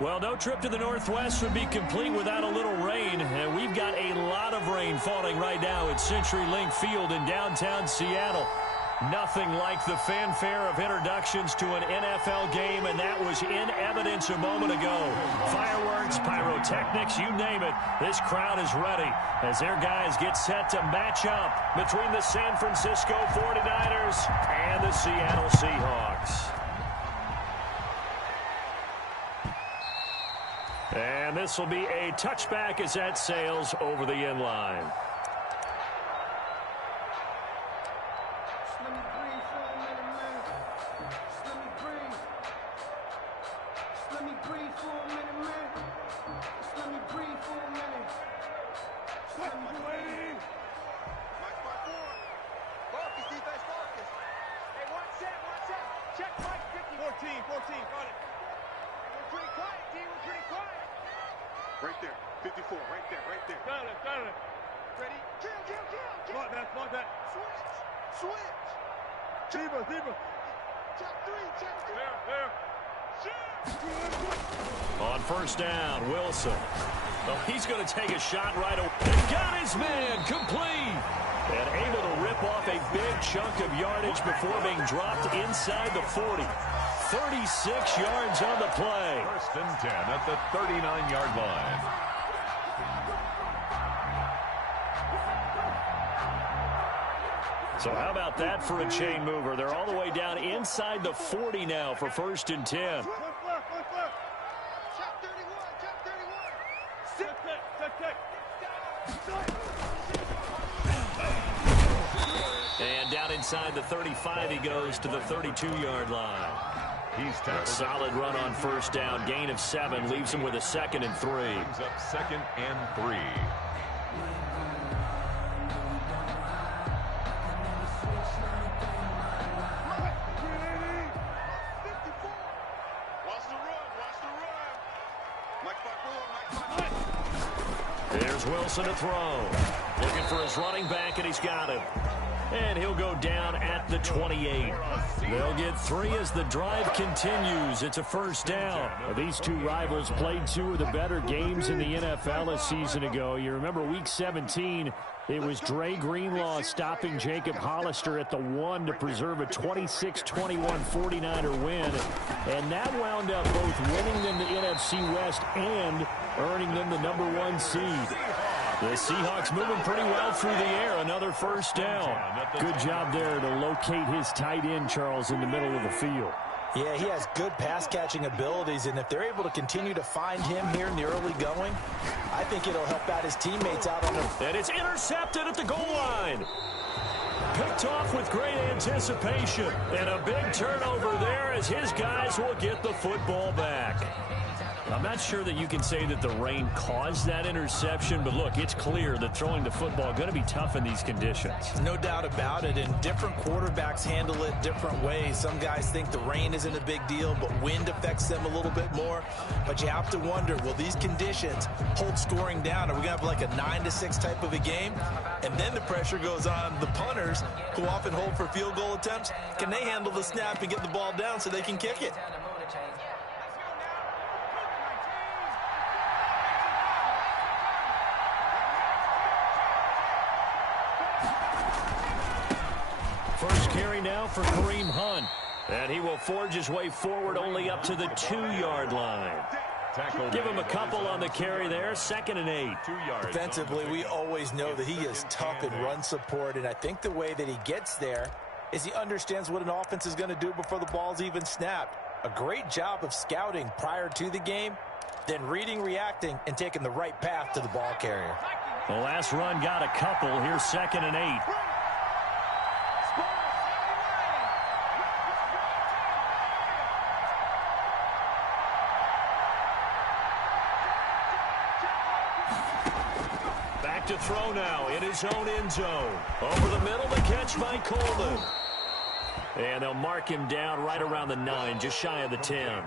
Well, no trip to the Northwest would be complete without a little rain, and we've got a lot of rain falling right now at CenturyLink Field in downtown Seattle. Nothing like the fanfare of introductions to an NFL game, and that was in evidence a moment ago. Fireworks, pyrotechnics, you name it. This crowd is ready as their guys get set to match up between the San Francisco 49ers and the Seattle Seahawks. And this will be a touchback as that sails over the end line. Right there, 54, right there. Got it. Ready? Kill. Block that. Switch. Zebra. Check three. There. Shoot. On first down, Wilson. Oh, he's going to take a shot right away. He got his man complete. And able to rip off a big chunk of yardage before being dropped inside the 40. 36 yards on the play. First and 10 at the 39-yard line. So how about that for a chain mover? They're all the way down inside the 40 now for first and 10. Check 31. And down inside the 35 he goes to the 32-yard line. He's tackled. A solid run on first down. Gain of 7 leaves him with a 2nd and 3. Brings up 2nd and 3. There's Wilson to throw. Looking for his running back, and he's got him. And he'll go down at the 28. They'll get 3 as the drive continues. It's a first down. These two rivals played 2 of the better games in the NFL a season ago. You remember Week 17, it was Dre Greenlaw stopping Jacob Hollister at the 1 to preserve a 26-21 49er win. And that wound up both winning them the NFC West and earning them the #1 seed. The Seahawks moving pretty well through the air. Another first down. Good job there to locate his tight end, Charles, in the middle of the field. Yeah, he has good pass-catching abilities, and if they're able to continue to find him here in the early going, I think it'll help out his teammates out on the... And it's intercepted at the goal line. Picked off with great anticipation. And a big turnover there as his guys will get the football back. I'm not sure that you can say that the rain caused that interception, but look, it's clear that throwing the football is going to be tough in these conditions. No doubt about it, and different quarterbacks handle it different ways. Some guys think the rain isn't a big deal, but wind affects them a little bit more. But you have to wonder, will these conditions hold scoring down? Are we going to have like a 9-6 type of a game? And then the pressure goes on the punters, who often hold for field goal attempts. Can they handle the snap and get the ball down so they can kick it? First carry now for Kareem Hunt. And he will forge his way forward only up to the 2-yard line. Give him a couple on the carry there. 2nd and 8. 2 yards. Defensively, we always know that he is tough in run support, and I think the way that he gets there is he understands what an offense is going to do before the ball's even snapped. A great job of scouting prior to the game, then reading, reacting, and taking the right path to the ball carrier. The last run got a couple. Here's 2nd and 8. To throw now in his own end zone. Over the middle, the catch by Coleman. And they'll mark him down right around the 9, just shy of the 10.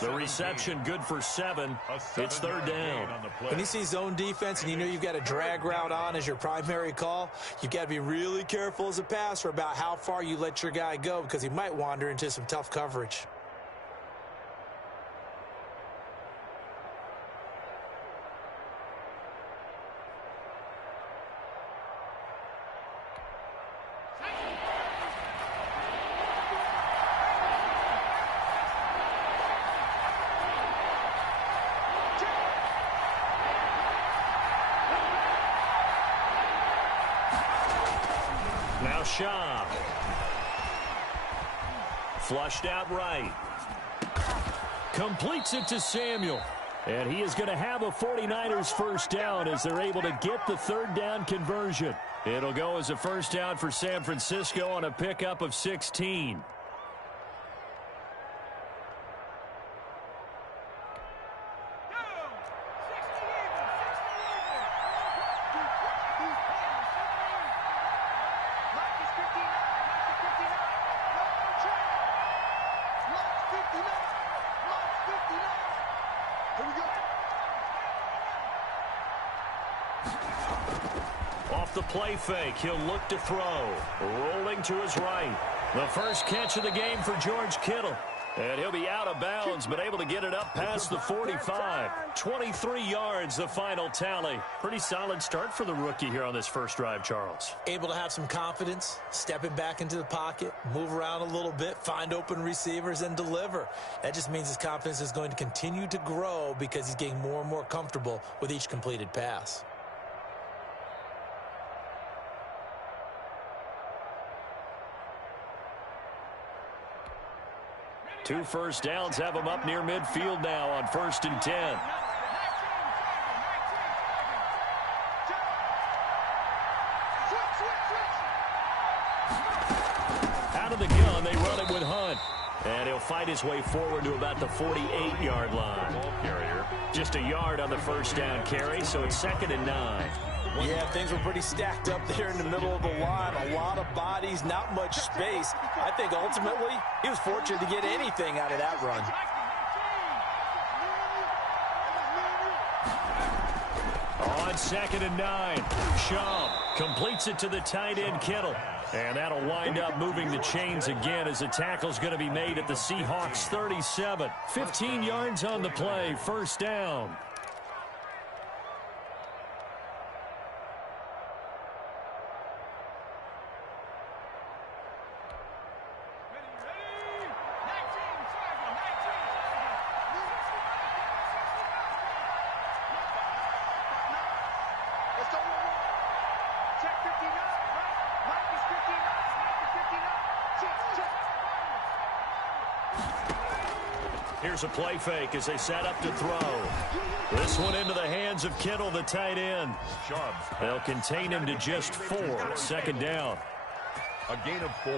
The reception good for 7. It's 3rd down. When you see zone defense and you know you've got a drag route on as your primary call, you've got to be really careful as a passer about how far you let your guy go because he might wander into some tough coverage. Shaw. Flushed out right. Completes it to Samuel. And he is going to have a 49ers first down as they're able to get the third down conversion. It'll go as a first down for San Francisco on a pickup of 16. Off the play fake, he'll look to throw. Rolling to his right. The first catch of the game for George Kittle. And he'll be out of bounds, but able to get it up past the 45. 23 yards, the final tally. Pretty solid start for the rookie here on this first drive, Charles. Able to have some confidence, stepping back into the pocket, move around a little bit, find open receivers, and deliver. That just means his confidence is going to continue to grow because he's getting more and more comfortable with each completed pass. Two first downs have him up near midfield now on 1st and 10. Out of the gun, they run it with Hunt. And he'll fight his way forward to about the 48-yard line. Just a yard on the first down carry, so it's 2nd and 9. Yeah, things were pretty stacked up there in the middle of the line. A lot of bodies, not much space. I think ultimately he was fortunate to get anything out of that run. On 2nd and 9, Shaw completes it to the tight end Kittle. And that'll wind up moving the chains again as the tackle's going to be made at the Seahawks 37. 15 yards on the play, first down. Here's a play fake as they set up to throw. This one into the hands of Kittle, the tight end. They'll contain him to just 4. 2nd down. A gain of 4.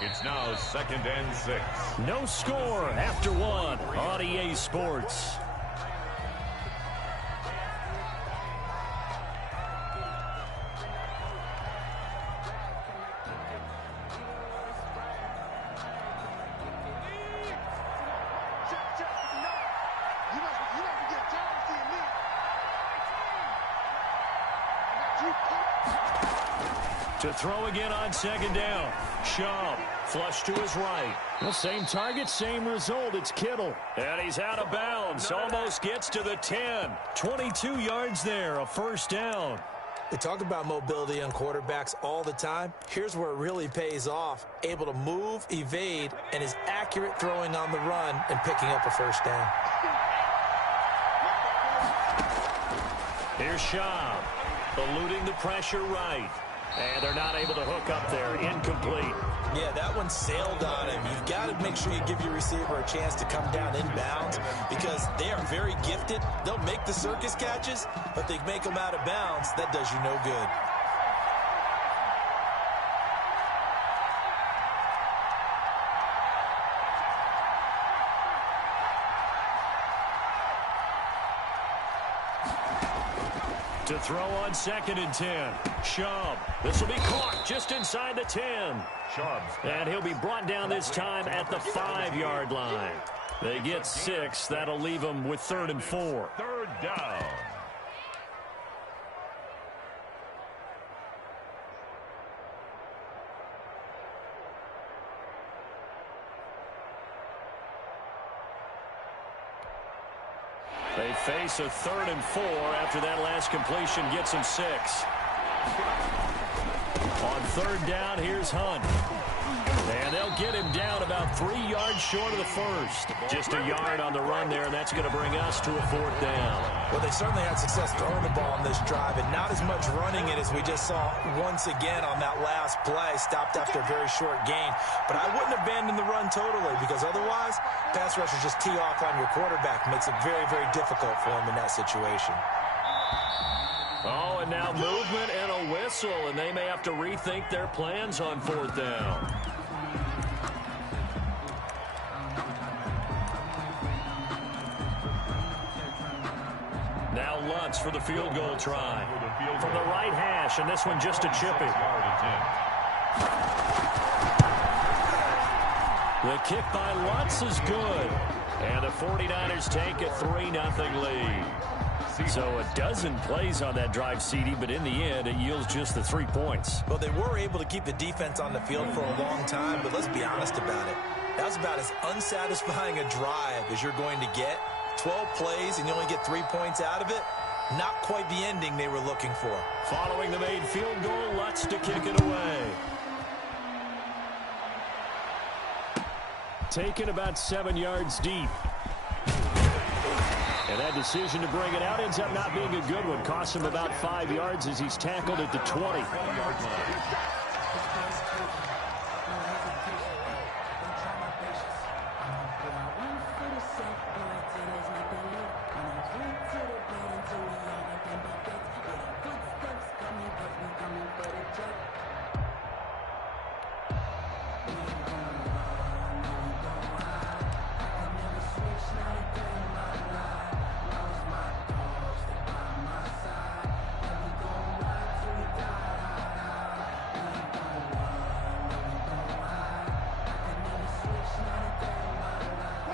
It's now 2nd and 6. No score after 1 on EA Sports. To throw again on 2nd down. Shaw flush to his right. The same target, same result. It's Kittle. And he's out of bounds. Almost gets to the 10. 22 yards there, a first down. They talk about mobility on quarterbacks all the time. Here's where it really pays off. Able to move, evade, and is accurate throwing on the run and picking up a first down. Here's Shaw, eluding the pressure right. And they're not able to hook up there. Incomplete. Yeah, that one sailed on him. You've got to make sure you give your receiver a chance to come down inbounds because they are very gifted. They'll make the circus catches, but they make them out of bounds. That does you no good. To throw on 2nd and 10. Shaw. This will be caught just inside the 10. And he'll be brought down this time at the 5-yard line. They get 6. That'll leave them with 3rd and 4. 3rd down. They face a 3rd and 4 after that last completion gets them 6. On 3rd down, here's Hunt. And they'll get him down about 3 yards short of the first. Just a yard on the run there, and that's going to bring us to a 4th down. Well, they certainly had success throwing the ball on this drive, and not as much running it as we just saw once again on that last play. Stopped after a very short gain. But I wouldn't abandon the run totally, because otherwise, pass rushers just tee off on your quarterback. Makes it very, very difficult for him in that situation. Oh, and now movement and a whistle, and they may have to rethink their plans on 4th down. Now Lutz for the field goal try. From the right hash, and this one just a chippy. The kick by Lutz is good. And the 49ers take a 3-0 lead. So a dozen plays on that drive, CD, but in the end, it yields just the 3 points. Well, they were able to keep the defense on the field for a long time, but let's be honest about it. That was about as unsatisfying a drive as you're going to get. 12 plays, and you only get 3 points out of it. Not quite the ending they were looking for. Following the made field goal, Lutz to kick it away. Taken about 7 yards deep. And that decision to bring it out ends up not being a good one. Costs him about 5 yards as he's tackled at the 20.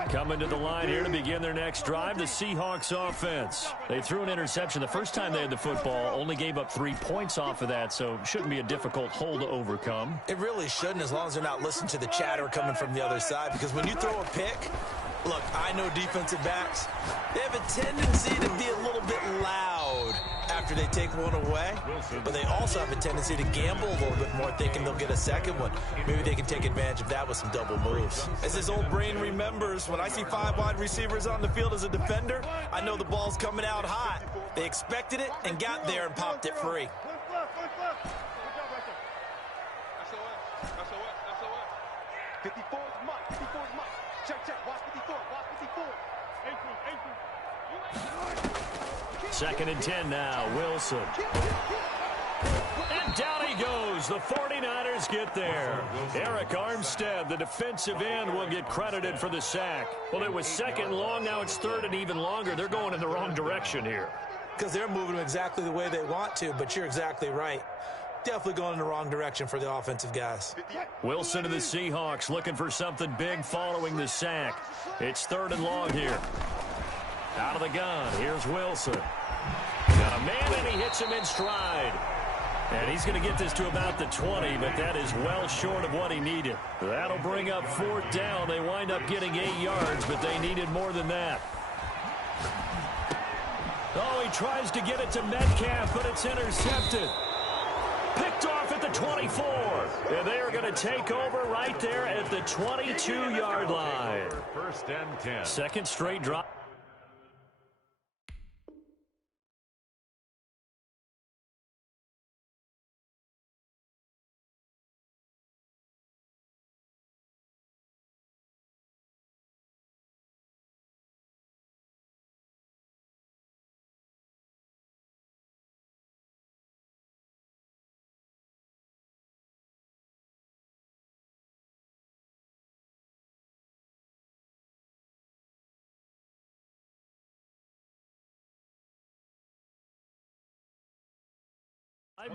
Coming to the line here to begin their next drive, the Seahawks offense. They threw an interception the first time they had the football, only gave up 3 points off of that, so shouldn't be a difficult hole to overcome. It really shouldn't, as long as they're not listening to the chatter coming from the other side, because when you throw a pick, look, I know defensive backs, they have a tendency to be a little bit loud after they take one away, but they also have a tendency to gamble a little bit more, thinking they'll get a second one. Maybe they can take advantage of that with some double moves. As his old brain remembers, when I see 5 wide receivers on the field as a defender, I know the ball's coming out hot. They expected it and got there and popped it free. 54 is Mike. 54 is Mike. Check. Watch 54. Watch 54. 2nd and 10 now. Wilson. And down he goes. The 49ers get there. Eric Armstead, the defensive end, will get credited for the sack. Well, it was 2nd long. Now it's 3rd and even longer. They're going in the wrong direction here. Because they're moving exactly the way they want to, but you're exactly right. Definitely going in the wrong direction for the offensive guys. Wilson to the Seahawks looking for something big following the sack. It's 3rd and long here. Out of the gun. Here's Wilson. Got a man, and he hits him in stride. And he's going to get this to about the 20, but that is well short of what he needed. That'll bring up 4th down. They wind up getting 8 yards, but they needed more than that. Oh, he tries to get it to Metcalf, but it's intercepted. Picked off at the 24. And they are going to take over right there at the 22-yard line. 1st and 10. 2nd straight drop.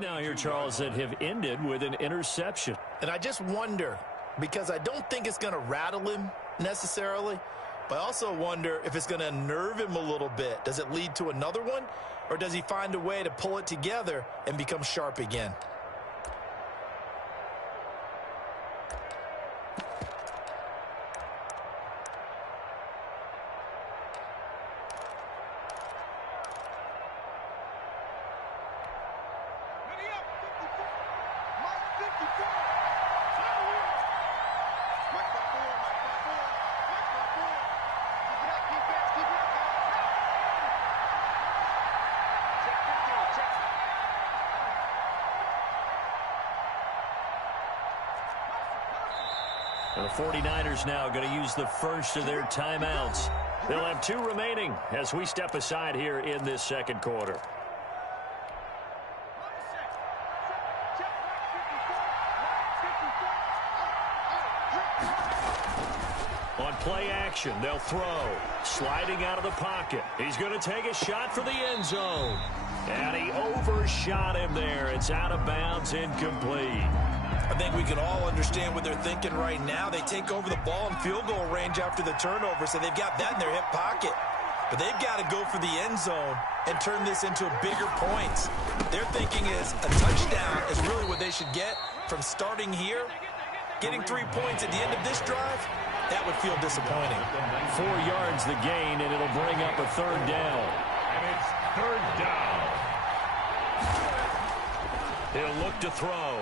Now here, Charles, that have ended with an interception. And I just wonder, because I don't think it's going to rattle him necessarily, but I also wonder if it's going to unnerve him a little bit. Does it lead to another one, or does he find a way to pull it together and become sharp again? The 49ers now going to use the first of their timeouts. They'll have 2 remaining as we step aside here in this second quarter. On play action, they'll throw. Sliding out of the pocket. He's going to take a shot for the end zone. And he overshot him there. It's out of bounds, incomplete. I think we can all understand what they're thinking right now. They take over the ball in field goal range after the turnover, so they've got that in their hip pocket. But they've got to go for the end zone and turn this into bigger points. Their thinking is a touchdown is really what they should get from starting here. Getting 3 points at the end of this drive, that would feel disappointing. 4 yards the gain, and it'll bring up a 3rd down. And it's 3rd down. He'll look to throw.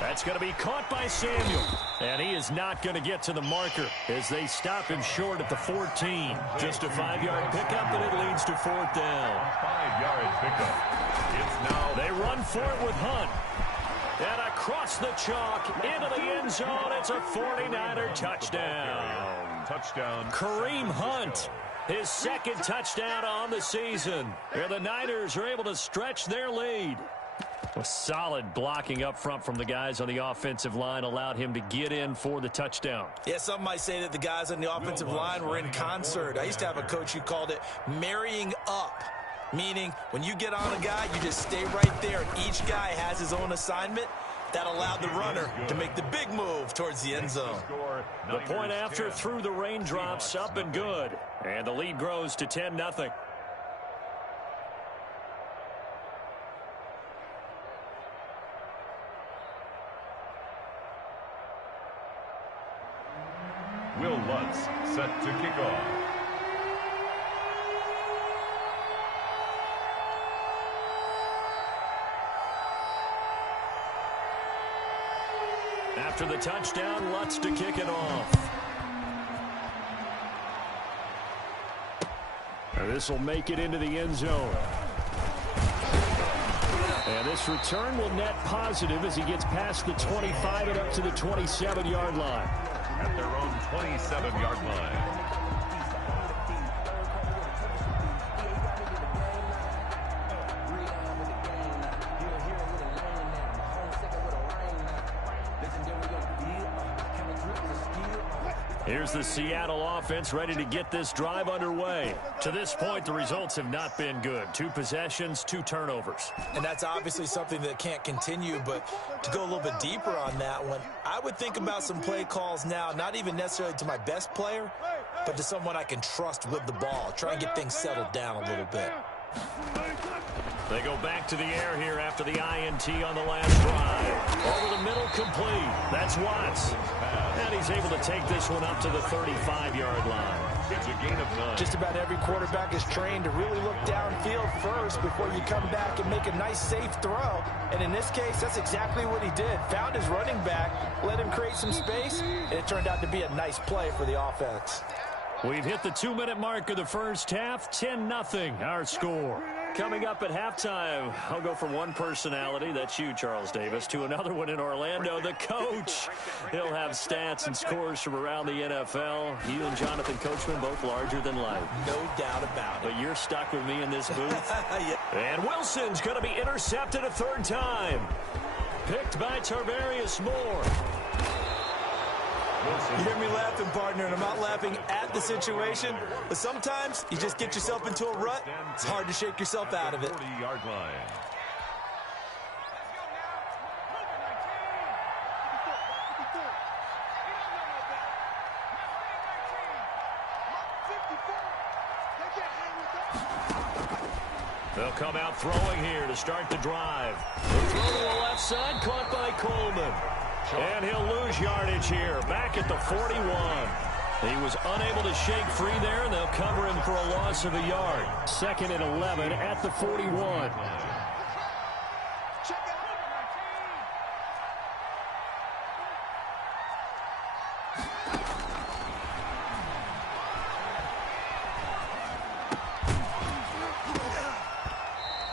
That's going to be caught by Samuel. And he is not going to get to the marker as they stop him short at the 14. Just a 5-yard pickup, and it leads to 4th down. 5-yard pickup. It's now. They run for it with Hunt. And across the chalk, into the end zone, it's a 49er touchdown. Touchdown. Kareem Hunt, his 2nd touchdown on the season. And the Niners are able to stretch their lead. A solid blocking up front from the guys on the offensive line allowed him to get in for the touchdown. Yeah, some might say that the guys on the offensive line were in concert. I used to have a coach who called it marrying up, meaning when you get on a guy, you just stay right there, and each guy has his own assignment. That allowed the runner to make the big move towards the end zone. The point after through the raindrops, up and good. And the lead grows to 10-0. Will Lutz set to kick off. After the touchdown, Lutz to kick it off. And this will make it into the end zone. And this return will net positive as he gets past the 25 and up to the 27-yard line. At their own 27-yard line. Here's the Seattle offense ready to get this drive underway. To this point, the results have not been good. 2 possessions, 2 turnovers. And that's obviously something that can't continue, but to go a little bit deeper on that one, I would think about some play calls now, not even necessarily to my best player, but to someone I can trust with the ball. Try and get things settled down a little bit. They go back to the air here after the INT on the last drive. Over the middle, complete. That's Watts. And he's able to take this one up to the 35-yard line. It's a gain of 9. Just about every quarterback is trained to really look downfield first before you come back and make a nice, safe throw. And in this case, that's exactly what he did. Found his running back, let him create some space, and it turned out to be a nice play for the offense. We've hit the 2-minute mark of the first half. 10-0, our score. Coming up at halftime, I'll go from one personality, that's you, Charles Davis, to another one in Orlando, the coach. He'll have stats and scores from around the NFL. You and Jonathan Coachman, both larger than life. No doubt about it. But you're stuck with me in this booth. Yeah. And Wilson's going to be intercepted a 3rd time. Picked by Tarvarius Moore. You hear me laughing, partner, and I'm not laughing at the situation, but sometimes you just get yourself into a rut. It's hard to shake yourself out of it. 40-yard line. They'll come out throwing here to start the drive. The throw to the left side, caught by Coleman. And he'll lose yardage here, back at the 41. He was unable to shake free there, and they'll cover him for a loss of a yard. 2nd and 11 at the 41.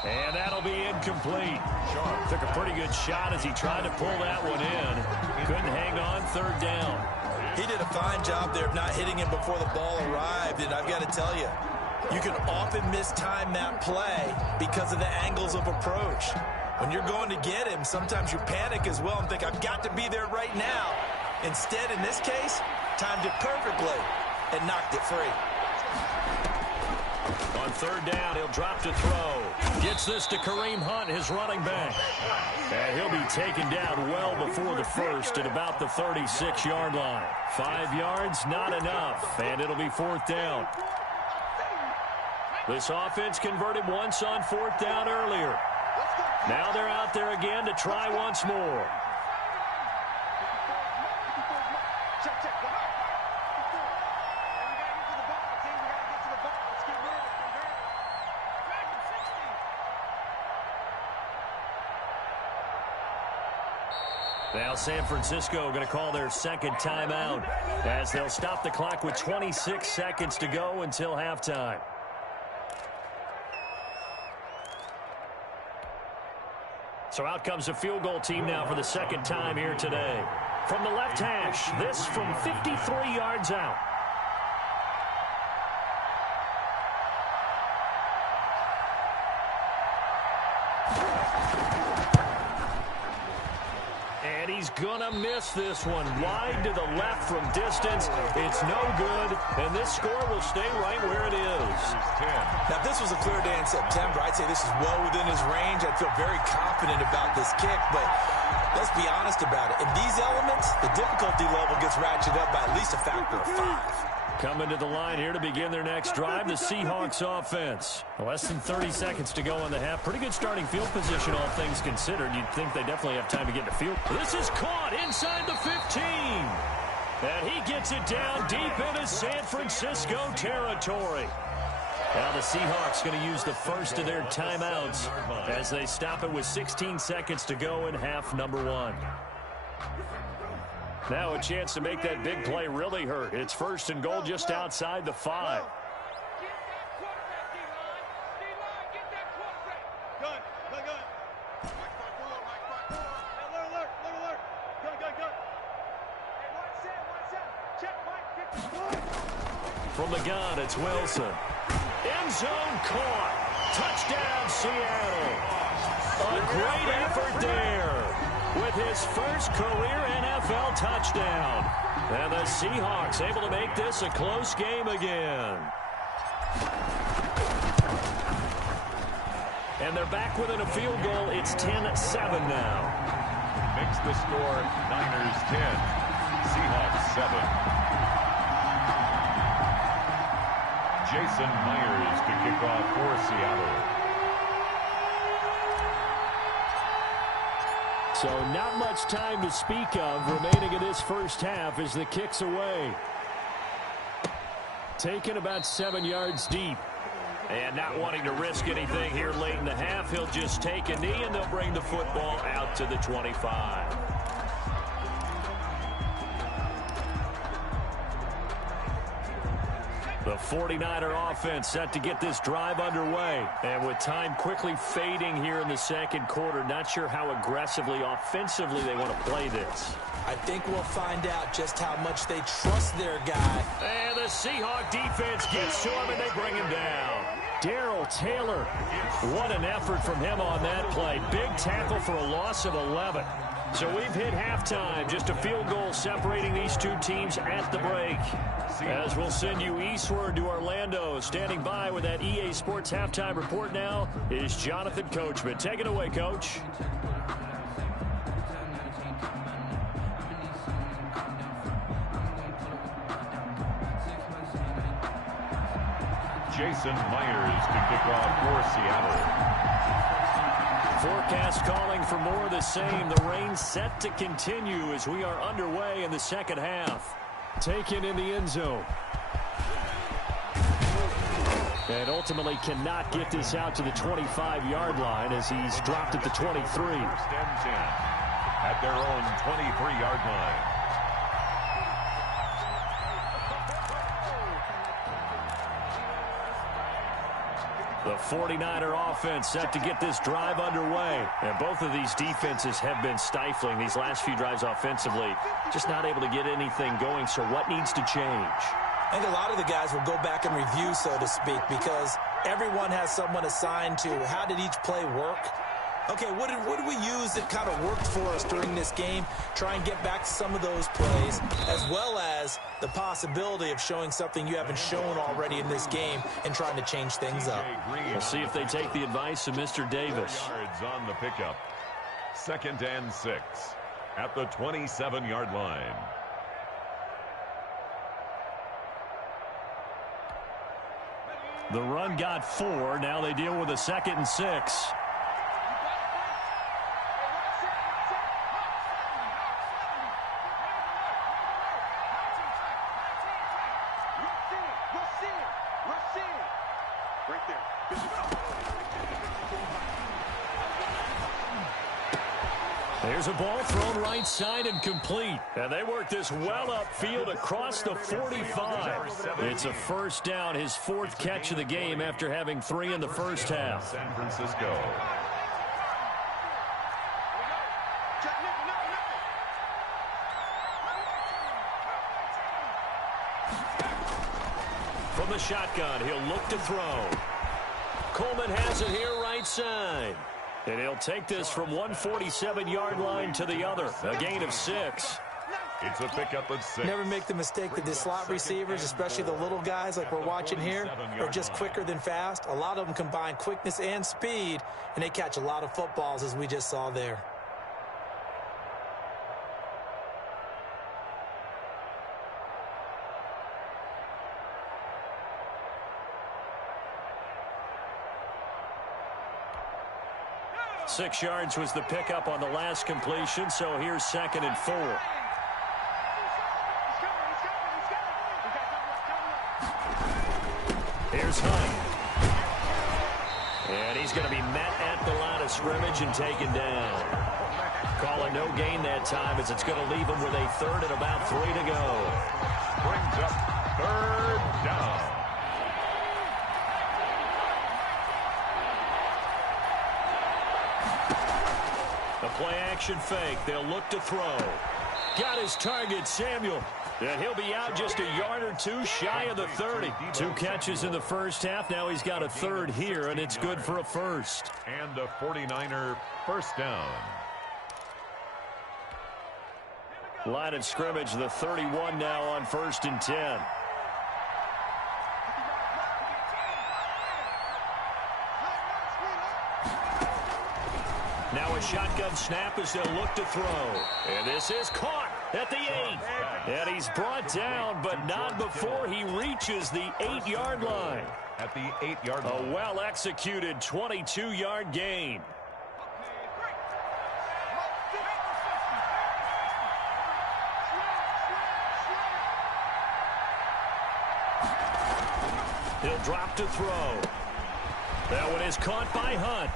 And that'll be incomplete. Took a pretty good shot as he tried to pull that one in. Couldn't hang on third down. He did a fine job there of not hitting him before the ball arrived, and I've got to tell you, you can often mistime that play because of the angles of approach. When you're going to get him, sometimes you panic as well and think, I've got to be there right now. Instead, in this case, timed it perfectly and knocked it free. On third down, he'll drop to throw. Gets this to Kareem Hunt, his running back. And he'll be taken down well before the first at about the 36-yard line. 5 yards, not enough, and it'll be fourth down. This offense converted once on fourth down earlier. Now they're out there again to try once more. Now San Francisco going to call their second timeout as they'll stop the clock with 26 seconds to go until halftime. So out comes a field goal team now for the second time here today. From the left hash, this from 53 yards out. And he's gonna miss this one. Wide to the left from distance. It's no good, and this score will stay right where it is. Now, if this was a clear day in September, I'd say this is well within his range. I'd feel very confident about this kick, but let's be honest about it. In these elements, the difficulty level gets ratcheted up by at least a factor of 5. Coming to the line here to begin their next drive, the Seahawks offense. Less than 30 seconds to go in the half. Pretty good starting field position, all things considered. You'd think they definitely have time to get to field. This is caught inside the 15. And he gets it down deep into San Francisco territory. Now the Seahawks going to use the first of their timeouts as they stop it with 16 seconds to go in half number 1. Now a chance to make that big play really hurt. It's first and goal just outside the 5. From the gun, it's Wilson. End zone caught. Touchdown, Seattle. A great effort there with his first career NFL touchdown. And the Seahawks able to make this a close game again. And they're back within a field goal. It's 10-7 now. Makes the score Niners 10, Seahawks 7. Jason Myers to kick off for Seattle. So not much time to speak of remaining in this first half as the kick's away. Taken about 7 yards deep. And not wanting to risk anything here late in the half, he'll just take a knee and they'll bring the football out to the 25. The 49er offense set to get this drive underway. And with time quickly fading here in the second quarter, not sure how aggressively, offensively they want to play this. I think we'll find out just how much they trust their guy. And the Seahawk defense gets to him and they bring him down. Darrell Taylor, what an effort from him on that play. Big tackle for a loss of 11. So we've hit halftime, just a field goal separating these two teams at the break. As we'll send you eastward to Orlando, standing by with that EA Sports halftime report now is Jonathan Coachman. Take it away, Coach. Jason Myers to kick off for Seattle. Forecast calling for more of the same. The rain set to continue as we are underway in the second half. Taken in the end zone. And ultimately cannot get this out to the 25-yard line as he's dropped at the 23. First and 10 at their own 23-yard line. The 49er offense set to get this drive underway. And both of these defenses have been stifling these last few drives offensively. Just not able to get anything going. So what needs to change? I think a lot of the guys will go back and review, so to speak, because everyone has someone assigned to how did each play work. Okay, what did we use that kind of worked for us during this game? Try and get back to some of those plays, as well as the possibility of showing something you haven't shown already in this game and trying to change things up. We'll see if they take the advice of Mr. Davis. Yards on the pickup. 2nd and 6 at the 27-yard line. The run got 4. Now they deal with a 2nd and 6. There's a ball thrown right side and complete. And they work this well upfield across the 45. It's a first down, his 4th catch of the game after having 3 in the first half. San Francisco. From the shotgun, he'll look to throw. Coleman has it here right side. And he'll take this from 147-yard line to the other. A gain of 6. It's a pickup of 6. Never make the mistake that the slot receivers, especially the little guys like we're watching here, are just quicker than fast. A lot of them combine quickness and speed, and they catch a lot of footballs, as we just saw there. Six yards was the pickup on the last completion, so here's 2nd and 4. Here's Hunt. And he's going to be met at the line of scrimmage and taken down. Calling no gain that time as it's going to leave him with a 3rd and about 3 to go. Brings up 3rd down. The play-action fake. They'll look to throw. Got his target, Samuel. And he'll be out just a yard or 2 shy of the 30. 2 catches in the first half. Now he's got a 3rd here, and it's good for a 1st. And a 49er first down. Line of scrimmage, the 31 now on 1st and 10. Now a shotgun snap as they'll look to throw. And this is caught at the 8. And he's brought down, but not before he reaches the 8-yard line. At the 8-yard line. A well-executed 22-yard gain. He'll drop to throw. That one is caught by Hunt.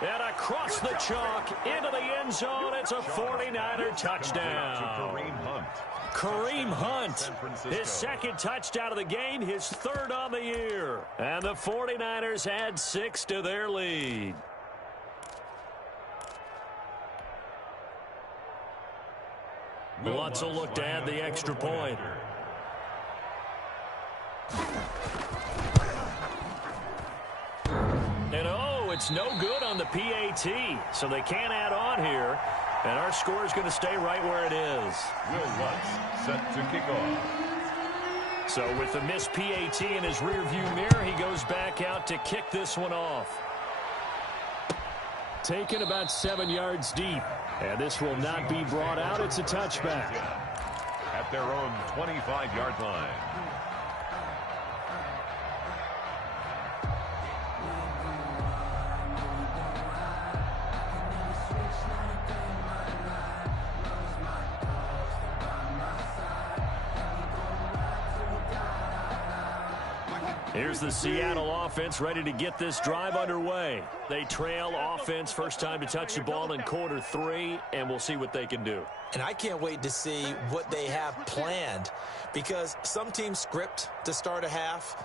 And across the chalk into the end zone. It's a 49er touchdown. Kareem Hunt, his 2nd touchdown of the game, his 3rd on the year. And the 49ers add 6 to their lead. Lutz will look to add the extra point. And it's no good on the PAT, so they can't add on here. And our score is going to stay right where it is. Will Lutz set to kick off. So with the missed PAT in his rearview mirror, he goes back out to kick this one off. Taken about 7 yards deep. And this will not be brought out. It's a touchback. At their own 25-yard line. Here's the Seattle offense ready to get this drive underway. They trail offense first time to touch the ball in quarter 3, and we'll see what they can do. And I can't wait to see what they have planned, because some teams script to start a half.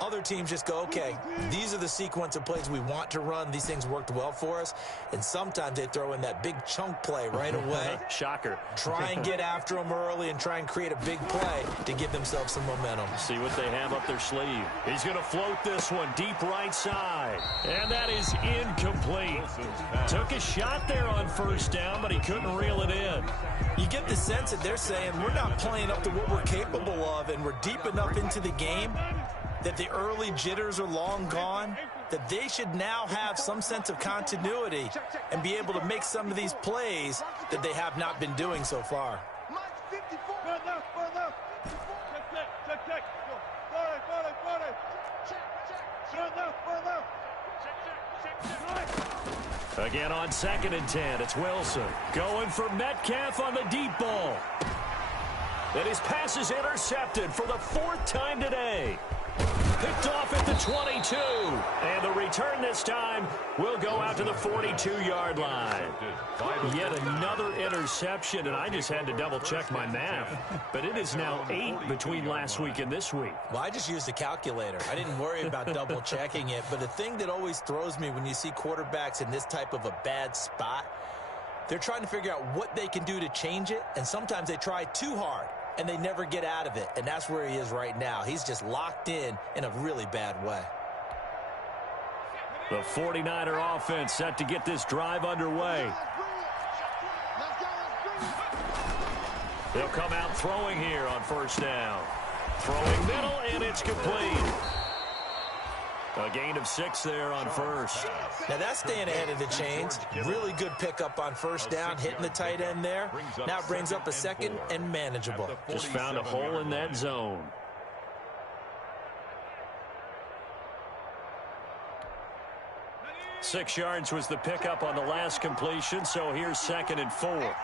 Other teams just go, okay, these are the sequence of plays we want to run. These things worked well for us. And sometimes they throw in that big chunk play right away. Shocker. Try and get after them early and try and create a big play to give themselves some momentum. See what they have up their sleeve. He's going to float this one deep right side. And that is incomplete. Took a shot there on first down, but he couldn't reel it in. You get the sense that they're saying we're not playing up to what we're capable of, and we're deep enough into the game that the early jitters are long gone, that they should now have some sense of continuity and be able to make some of these plays that they have not been doing so far. Again on 2nd and 10, it's Wilson going for Metcalf on the deep ball. And his pass is intercepted for the 4th time today. Picked off at the 22. And the return this time will go out to the 42-yard line. Yet another interception, and I just had to double-check my math. But it is now 8 between last week and this week. Well, I just used a calculator. I didn't worry about double-checking it. But the thing that always throws me when you see quarterbacks in this type of a bad spot, they're trying to figure out what they can do to change it, and sometimes they try too hard, and they never get out of it. And that's where he is right now. He's just locked in a really bad way. The 49er offense set to get this drive underway. They'll come out throwing here on first down. Throwing middle, and it's complete. A gain of 6 there on first. Now that's staying ahead of the chains. Really good pickup on first down, hitting the tight end there. Now it brings up a 2nd and manageable. Just found a hole in that zone. Six yards was the pickup on the last completion, so here's 2nd and 4.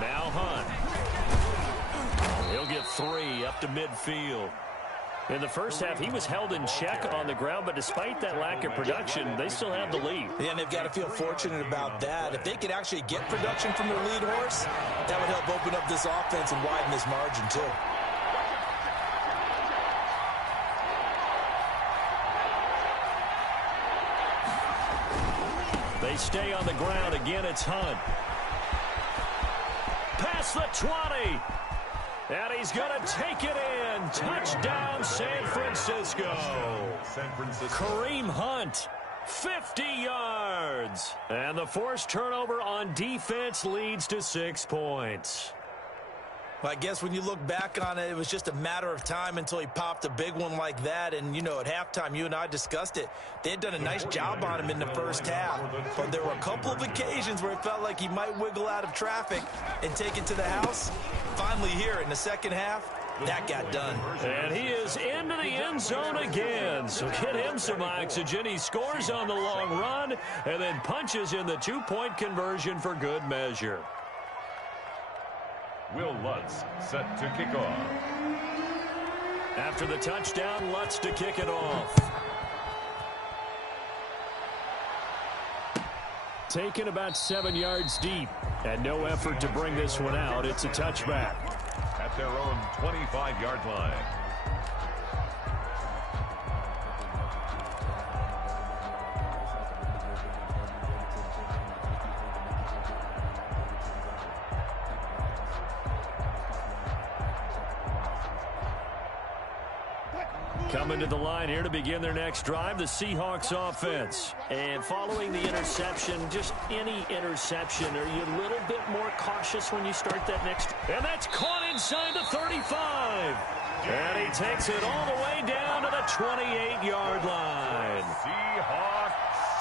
Now Hunt. He'll get 3 up to midfield. In the first half, he was held in check on the ground, but despite that lack of production, they still have the lead. Yeah, and they've got to feel fortunate about that. If they could actually get production from their lead horse, that would help open up this offense and widen this margin too. They stay on the ground. Again, it's Hunt. Past the 20. And he's going to take it in. Touchdown, San Francisco. Kareem Hunt, 50 yards. And the forced turnover on defense leads to 6 points. Well, I guess when you look back on it, it was just a matter of time until he popped a big one like that. And, you know, at halftime, you and I discussed it. They had done a nice job on him in the first half. But there were a couple of occasions where it felt like he might wiggle out of traffic and take it to the house. Finally here in the second half, that got done. And he is into the end zone again. So get him some oxygen. He scores on the long run and then punches in the 2-point conversion for good measure. Will Lutz set to kick off. After the touchdown, Lutz to kick it off. Taken about 7 yards deep, and no effort to bring this one out. It's a touchback. At their own 25-yard line. Coming to the line here to begin their next drive, the Seahawks offense. And following the interception, just any interception, are you a little bit more cautious when you start that next? And that's caught inside the 35. And he takes it all the way down to the 28-yard line. Seahawks.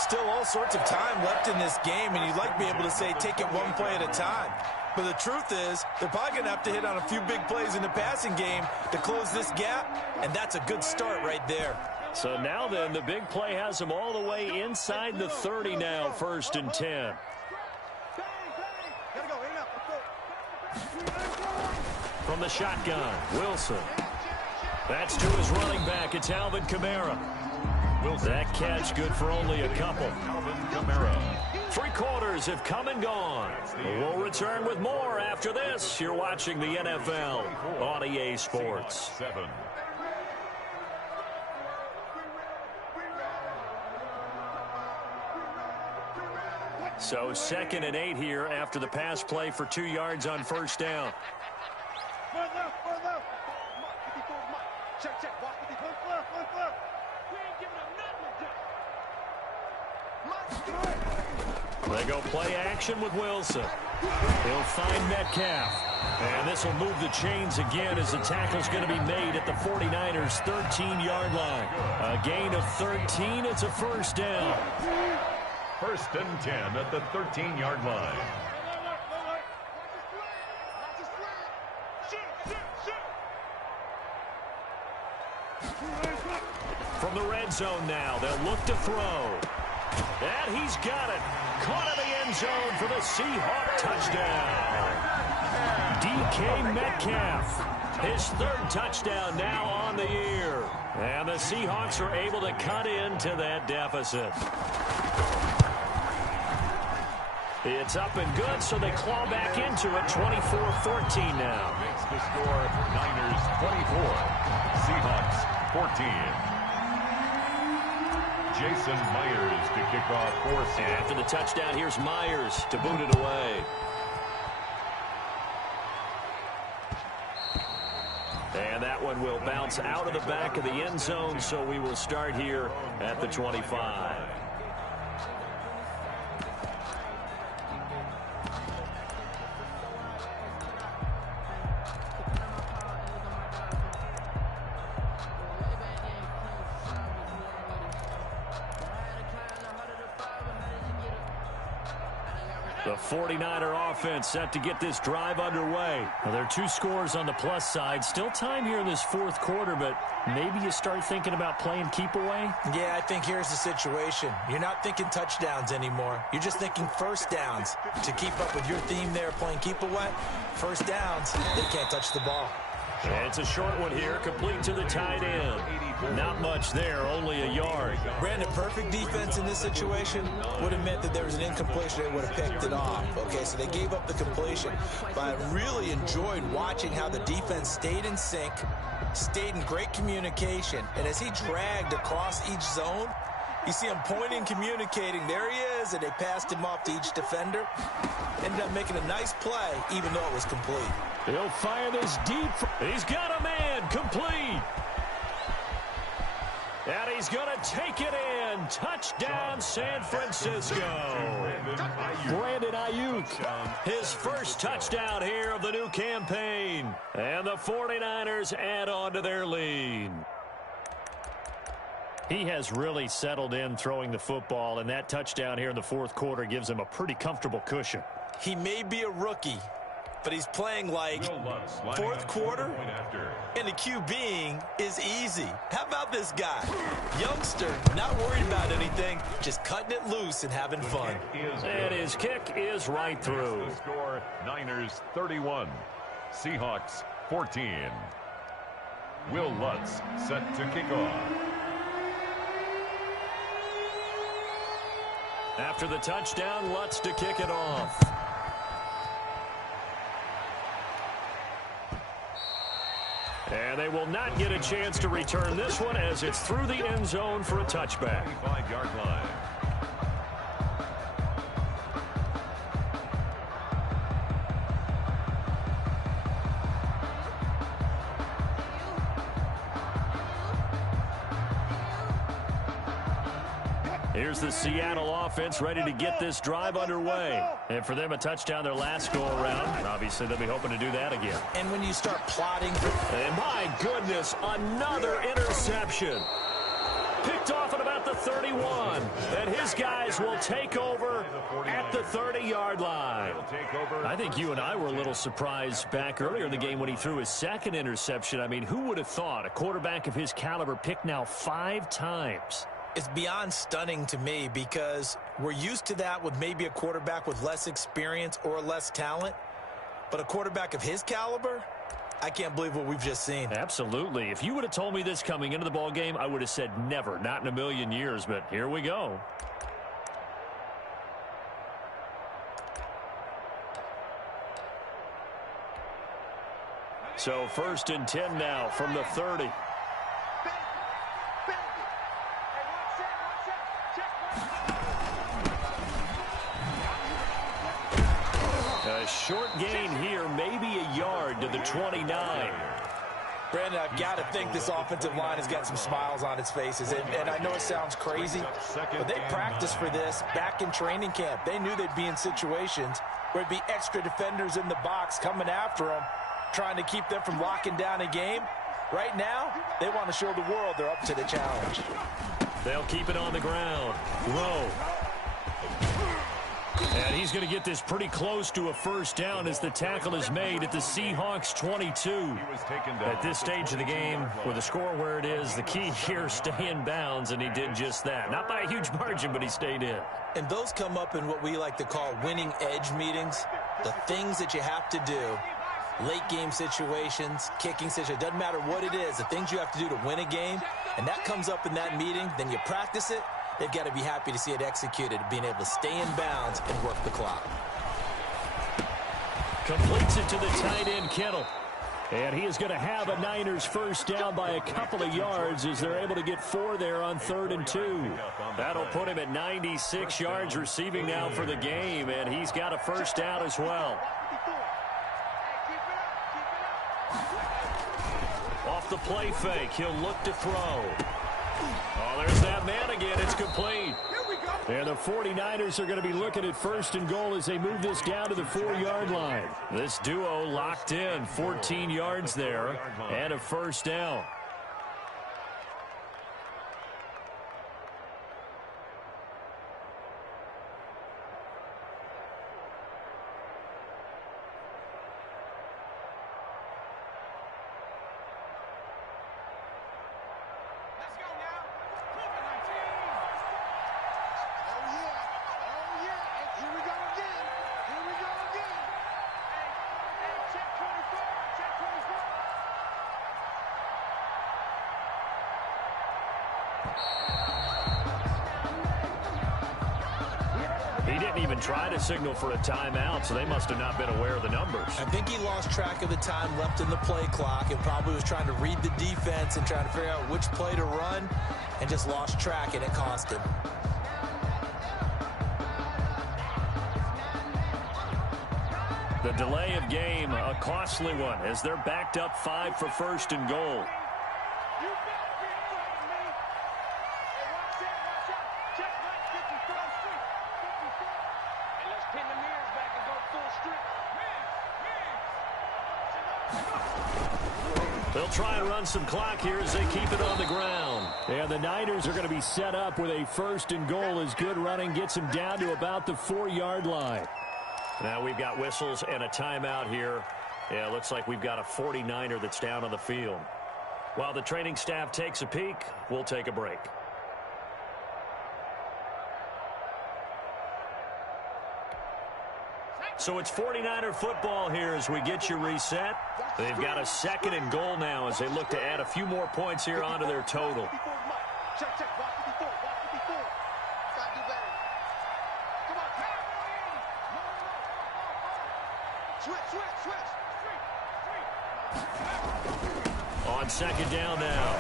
Still all sorts of time left in this game, and you'd like to be able to say take it one play at a time. But the truth is, they're probably going to have to hit on a few big plays in the passing game to close this gap, and that's a good start right there. So now then, the big play has them all the way inside the 30 now, 1st and 10. From the shotgun, Wilson. That's to his running back. It's Alvin Kamara. Wilson. That catch good for only a couple. Alvin Kamara. 3 quarters have come and gone. We'll return with more after this. You're watching the NFL on EA Sports. 7. So 2nd and 8 here after the pass play for 2 yards on first down. One left. 54 Mike. Check. Watch with the left. We ain't giving up nothing. They go play action with Wilson. He'll find Metcalf. And this will move the chains again as the tackle's going to be made at the 49ers' 13-yard line. A gain of 13. It's a first down. 1st and 10 at the 13-yard line. From the red zone now, they'll look to throw. And he's got it. Caught in the end zone for the Seahawks touchdown. DK Metcalf, his 3rd touchdown now on the year. And the Seahawks are able to cut into that deficit. It's up and good, so they claw back into it, 24-14 now. Makes the score Niners 24, Seahawks 14. Jason Myers to kick off for Seattle. After the touchdown, here's Myers to boot it away. And that one will bounce out of the back of the end zone, so we will start here at the 25. The 49er offense set to get this drive underway. Well, there are 2 scores on the plus side. Still time here in this 4th quarter, but maybe you start thinking about playing keep away? Yeah, I think here's the situation. You're not thinking touchdowns anymore. You're just thinking first downs. To keep up with your theme there, playing keep away, first downs, they can't touch the ball. And it's a short one here, complete to the tight end. Not much there, only a yard. Brandon, perfect defense in this situation would have meant that there was an incompletion. They would have picked it off. Okay, so they gave up the completion. But I really enjoyed watching how the defense stayed in sync, stayed in great communication. And as he dragged across each zone, you see him pointing, communicating. There he is, and they passed him off to each defender. Ended up making a nice play, even though it was complete. He'll fire this deep. He's got a man, complete. And he's going to take it in. Touchdown, San Francisco. Brandon Ayuk, his first touchdown here of the new campaign. And the 49ers add on to their lead. He has really settled in throwing the football, and that touchdown here in the 4th quarter gives him a pretty comfortable cushion. He may be a rookie, but he's playing like 4th quarter, and the QBing is easy. How about this guy? Youngster, not worried about anything, just cutting it loose and having fun. And his kick is right through. The score, Niners 31, Seahawks 14. Will Lutz set to kick off. After the touchdown, Lutz to kick it off. And they will not get a chance to return this one as it's through the end zone for a touchback. 25-yard line. Here's the Seattle offense ready to get this drive underway. And for them, a touchdown their last go-around. Obviously, they'll be hoping to do that again. And when you start plotting... And my goodness, another interception. Picked off at about the 31. And his guys will take over at the 30-yard line. I think you and I were a little surprised back earlier in the game when he threw his 2nd interception. I mean, who would have thought a quarterback of his caliber picked now 5 times? It's beyond stunning to me because we're used to that with maybe a quarterback with less experience or less talent. But a quarterback of his caliber, I can't believe what we've just seen. Absolutely. If you would have told me this coming into the ball game, I would have said never, not in a million years, but here we go. So 1st and 10 now from the 30. A short gain here, maybe a yard to the 29. Brandon, I've got to think this offensive line has got some smiles on its faces. And I know it sounds crazy, but they practiced for this back in training camp. They knew they'd be in situations where there'd be extra defenders in the box coming after them, trying to keep them from locking down a game. Right now, they want to show the world they're up to the challenge. They'll keep it on the ground. Rowe. And he's going to get this pretty close to a first down as the tackle is made at the Seahawks 22. At this stage of the game, with the score where it is, the key here, stay in bounds, and he did just that. Not by a huge margin, but he stayed in. And those come up in what we like to call winning edge meetings. The things that you have to do, late game situations, kicking situations, doesn't matter what it is, the things you have to do to win a game, and that comes up in that meeting, then you practice it. They've got to be happy to see it executed, being able to stay in bounds and work the clock. Completes it to the tight end, Kittle. And he is going to have a Niners first down by a couple of yards as they're able to get 4 there on 3rd and 2. That'll put him at 96 yards receiving now for the game, and he's got a first down as well. Off the play fake, he'll look to throw. Oh, there's that man again. It's complete. And the 49ers are going to be looking at 1st and goal as they move this down to the 4-yard line. This duo locked in, 14 yards there, and a first down. He didn't even try to signal for a timeout, so they must have not been aware of the numbers. I think he lost track of the time left in the play clock and probably was trying to read the defense and trying to figure out which play to run and just lost track, and it cost him. The delay of game, a costly one, as they're backed up 5 for 1st and goal. They'll try and run some clock here as they keep it on the ground. And the Niners are going to be set up with a 1st and goal as good running gets them down to about the 4-yard line. Now we've got whistles and a timeout here. Yeah, looks like we've got a 49er that's down on the field. While the training staff takes a peek, we'll take a break. So it's 49er football here as we get you reset. They've got a 2nd and goal now as they look to add a few more points here onto their total. On 2nd down now,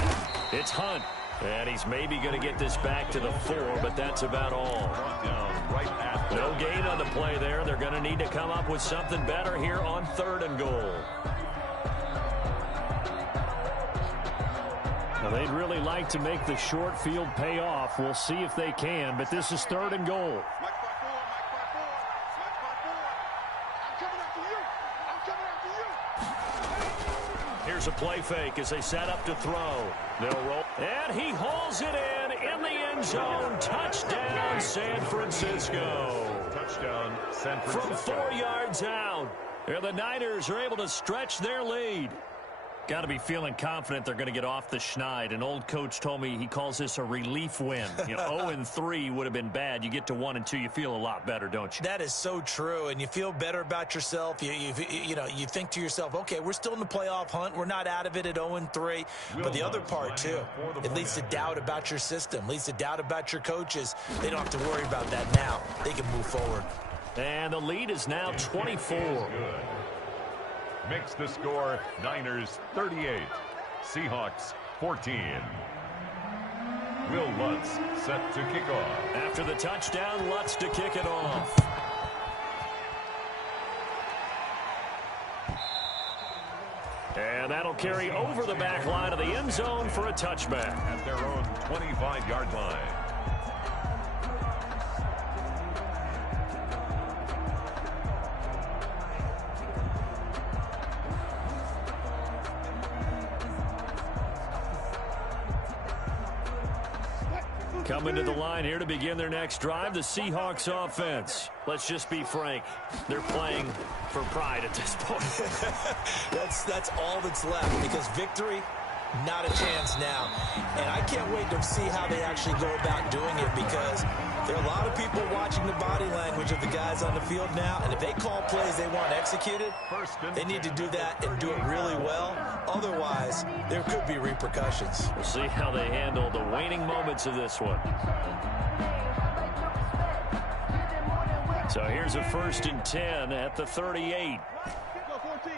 it's Hunt. And he's maybe going to get this back to the 4, but that's about all. No gain on the play there. They're going to need to come up with something better here on 3rd and goal. Now, they'd really like to make the short field pay off. We'll see if they can, but this is 3rd and goal. Here's a play fake as they set up to throw. They'll roll. And he hauls it in the end zone. Touchdown, San Francisco. Touchdown, San Francisco. From 4 yards out. And the Niners are able to stretch their lead. Got to be feeling confident they're going to get off the schneid. An old coach told me he calls this a relief win. 0-3 would have been bad. You get to 1-2, you feel a lot better, don't you? That is so true, and you feel better about yourself. You think to yourself, okay, we're still in the playoff hunt. We're not out of it at 0-3. But the other part, too, it leads to doubt about your system, leads to doubt about your coaches. They don't have to worry about that now. They can move forward. And the lead is now 24. Makes the score Niners 38, Seahawks 14. Will Lutz set to kick off. After the touchdown, Lutz to kick it off. And that'll carry over the back line of the end zone for a touchback. At their own 25-yard line. Coming to the line here to begin their next drive, the Seahawks offense. Let's just be frank. They're playing for pride at this point. That's all that's left, because victory, not a chance now. And I can't wait to see how they actually go about doing it, because there are a lot of people watching the body language of the guys on the field now, and if they call plays they want executed, they need to do that and do it really well. Otherwise, there could be repercussions. We'll see how they handle the waning moments of this one. So here's a 1st and 10 at the 38. Go 14.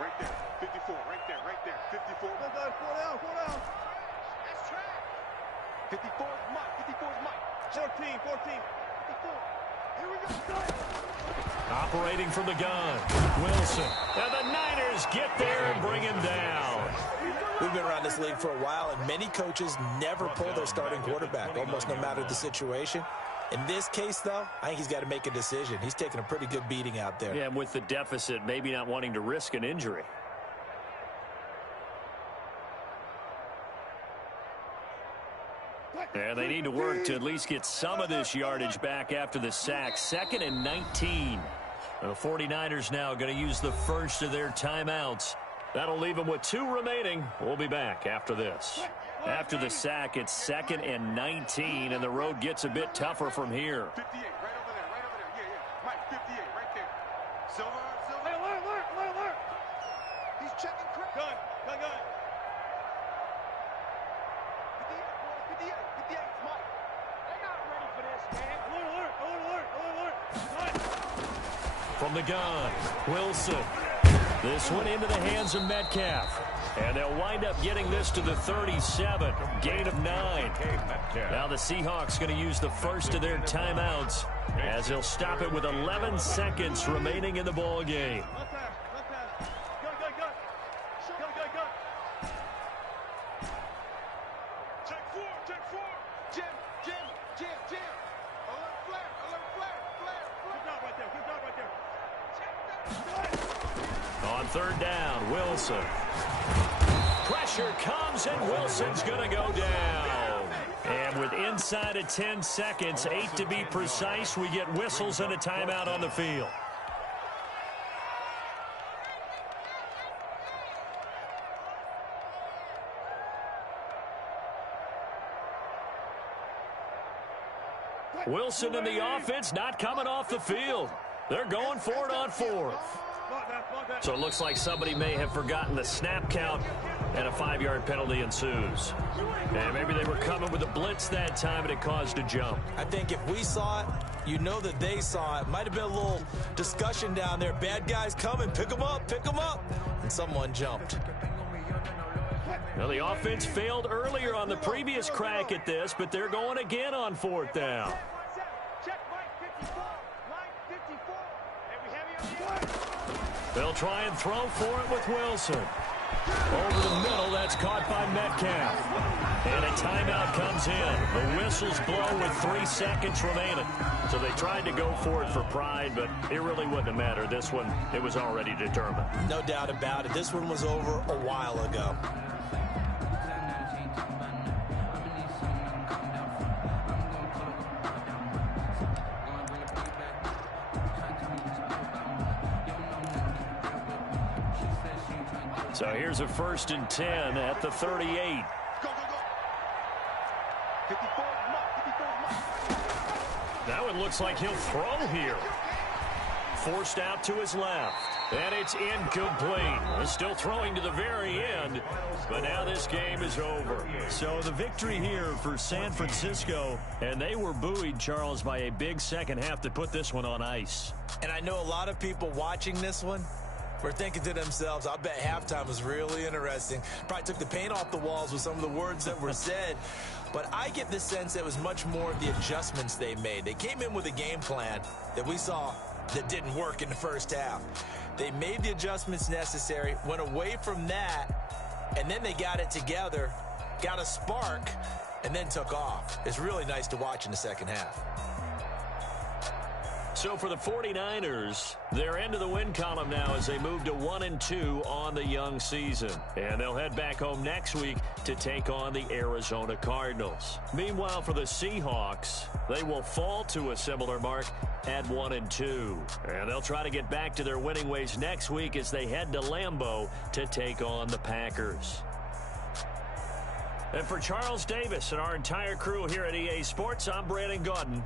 Right there. 54. Right there. 54. Go down. 54 is Mike. 54 is Mike. 14. 54. Here we go. Operating from the gun, Wilson. And the Niners get there and bring him down. We've been around this league for a while, and many coaches never pull their starting quarterback, almost no matter the situation. In this case, though, I think he's got to make a decision. He's taking a pretty good beating out there. Yeah, with the deficit, maybe not wanting to risk an injury. And they need to work to at least get some of this yardage back after the sack. 2nd and 19. The 49ers now going to use the first of their timeouts. That'll leave them with 2 remaining. We'll be back after this. After the sack, it's 2nd and 19, and the road gets a bit tougher from here. 58, right over there. Yeah. Mike, 58, right there. Silver. Hey, alert. He's checking quick. Gun. 58, Mike. They're not ready for this, man. Alert. From the gun, Wilson. This one into the hands of Metcalf. And they'll wind up getting this to the 37. Gain of 9. Now the Seahawks going to use the first of their timeouts as they'll stop it with 11 seconds remaining in the ball game. Check 4. Jim. Alert flare. Good job right there. On 3rd down, Wilson. Pressure comes, and Wilson's going to go down. And with inside of 10 seconds, 8 to be precise, we get whistles and a timeout on the field. Wilson and the offense not coming off the field. They're going for it on 4th. So it looks like somebody may have forgotten the snap count, and a 5-yard penalty ensues. And maybe they were coming with a blitz that time, and it caused a jump. I think if we saw it, you know that they saw it. Might have been a little discussion down there. Bad guys coming. Pick them up. And someone jumped. Well, the offense failed earlier on the previous crack at this, but they're going again on 4th down. Check Mike 54. Line 54. And we have you on the They'll try and throw for it with Wilson. Over the middle, that's caught by Metcalf. And a timeout comes in. The whistles blow with 3 seconds remaining. So they tried to go for it for pride, but it really wouldn't have mattered. This one, it was already determined. No doubt about it. This one was over a while ago. So here's a 1st and 10 at the 38. Go, go, go. 54 mark. Now it looks like he'll throw here. Forced out to his left. And it's incomplete. Still throwing to the very end. But now this game is over. So the victory here for San Francisco. And they were buoyed, Charles, by a big second half to put this one on ice. And I know a lot of people watching this one were thinking to themselves, I bet halftime was really interesting. Probably took the paint off the walls with some of the words that were said. But I get the sense that it was much more of the adjustments they made. They came in with a game plan that we saw that didn't work in the first half. They made the adjustments necessary, went away from that, and then they got it together, got a spark, and then took off. It's really nice to watch in the second half. So for the 49ers, they're into the win column now as they move to 1-2 on the young season. And they'll head back home next week to take on the Arizona Cardinals. Meanwhile, for the Seahawks, they will fall to a similar mark at 1-2. And they'll try to get back to their winning ways next week as they head to Lambeau to take on the Packers. And for Charles Davis and our entire crew here at EA Sports, I'm Brandon Gaudin.